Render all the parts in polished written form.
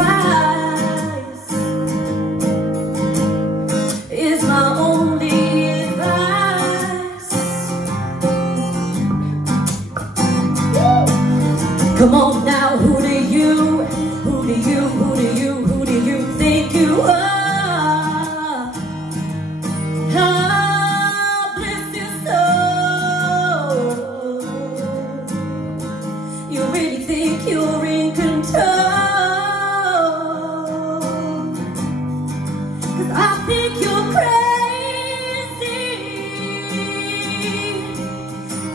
twice is my only advice. Come on now, who do you think you are? Oh, bless your soul. You really think you're in control? 'Cause I think you're crazy,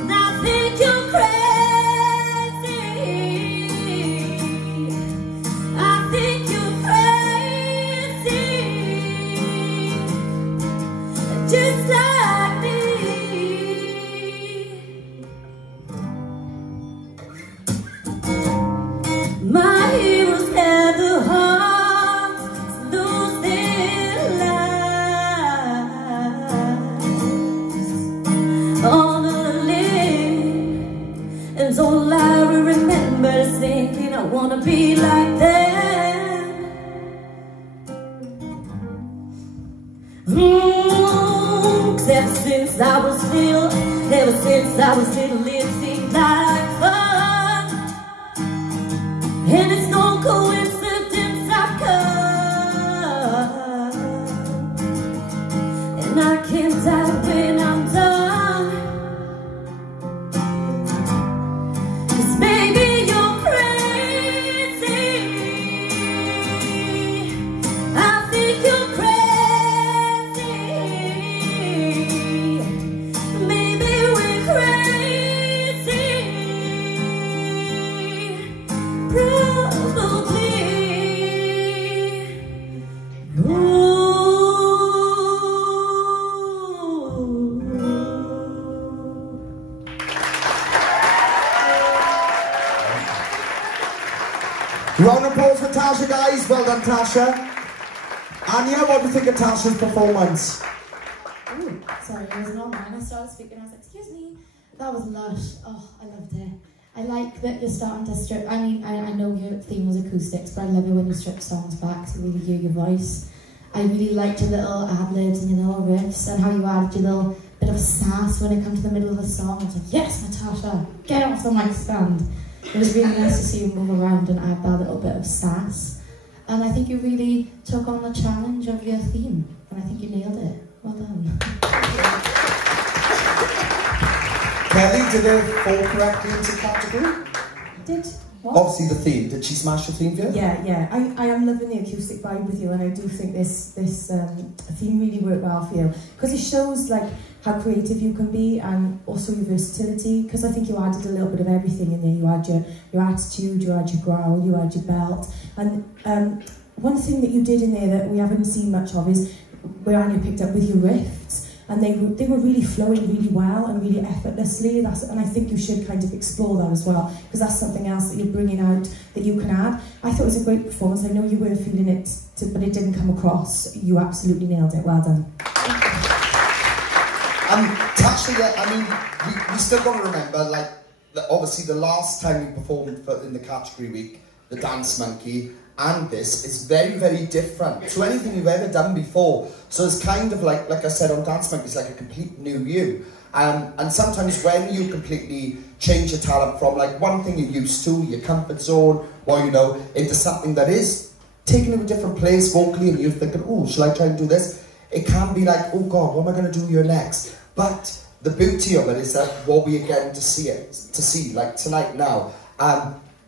and I think you're crazy. I think you're crazy, just like me. My heroes had the heart to lose their lives on a limb, and all I remember is thinking I wanna be like them. 'Cause ever since I was little, it seemed like fun. And it's no coincidence I've come, and I can't doubt when I'm done. 'Cause baby, you're crazy. I think you're crazy. Maybe we're crazy. Probably. Ooh. Round of applause for Tasha, guys. Well done, Tasha. Anya, what do you think of Tasha's performance? Ooh, sorry, I was not mine. I started speaking, I was like, excuse me. That was lush. Oh, I loved it. I like that you're starting to strip. I mean, I know your theme was acoustics, but I love it when you strip songs back to really hear your voice. I really liked your little ad-libs and your little riffs, and how you added your little bit of sass when it comes to the middle of the song. I was like, yes, Natasha, get off the mic stand. It was really nice to see you move around and add that little bit of sass. And I think you really took on the challenge of your theme, and I think you nailed it. Well done. Kelly, did it fall correctly into category? Did what? Obviously the theme. Did she smash the theme for you? Yeah. I am loving the acoustic vibe with you, and I do think this theme really worked well for you, because it shows like how creative you can be, and also your versatility, because I think you added a little bit of everything in there. You had your attitude, you had your growl, you had your belt, and one thing that you did in there that we haven't seen much of is where Anya picked up with your riffs, and they were really flowing really well and really effortlessly. And I think you should kind of explore that as well, because that's something else that you're bringing out that you can add. I thought it was a great performance. I know you were feeling it, but it didn't come across. You absolutely nailed it. Well done. Tasha, yeah, I mean, we still got to remember, like, obviously the last time you performed in the category week, the Dance Monkey, and this is very, very different to anything you've ever done before. So it's kind of like I said on Dance Monkey, it's like a complete new you. And sometimes when you completely change your talent from like one thing you're used to, your comfort zone, or you know, into something that is taking you to a different place vocally, and you're thinking, oh, shall I try and do this? It can be like, oh God, what am I going to do here next? But the beauty of it is that what we are getting to see like tonight now.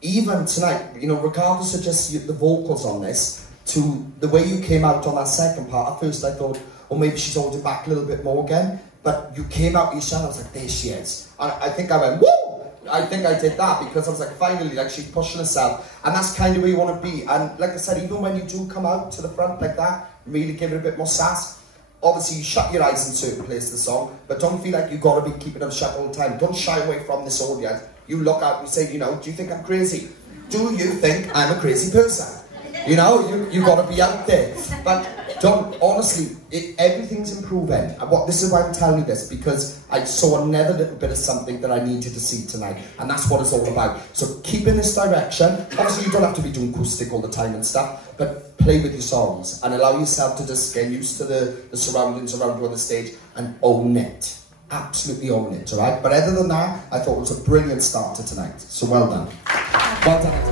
Even tonight, you know, regardless of just the vocals on this, to the way you came out on that second part, at first I thought, oh, maybe she's holding back a little bit more again, but you came out yourself, I was like, there she is. And I think I went, whoa! I think I did that, because I was like, finally, like, she's pushing herself, and that's kind of where you want to be. And like I said, even when you do come out to the front like that, really give it a bit more sass. Obviously, you shut your eyes in certain places of the song, but don't feel like you've got to be keeping them shut all the time. Don't shy away from this audience. You look out and you say, you know, do you think I'm crazy? Do you think I'm a crazy person? You know, you got to be out there. But Don't, honestly, everything's improving. This is why I'm telling you this, because I saw another little bit of something that I needed to see tonight, and that's what it's all about. So keep in this direction. Obviously, you don't have to be doing acoustic all the time and stuff, but play with your songs and allow yourself to just get used to the surroundings around you on the stage and own it. Absolutely own it, alright? But other than that, I thought it was a brilliant start to tonight. So well done. Well done.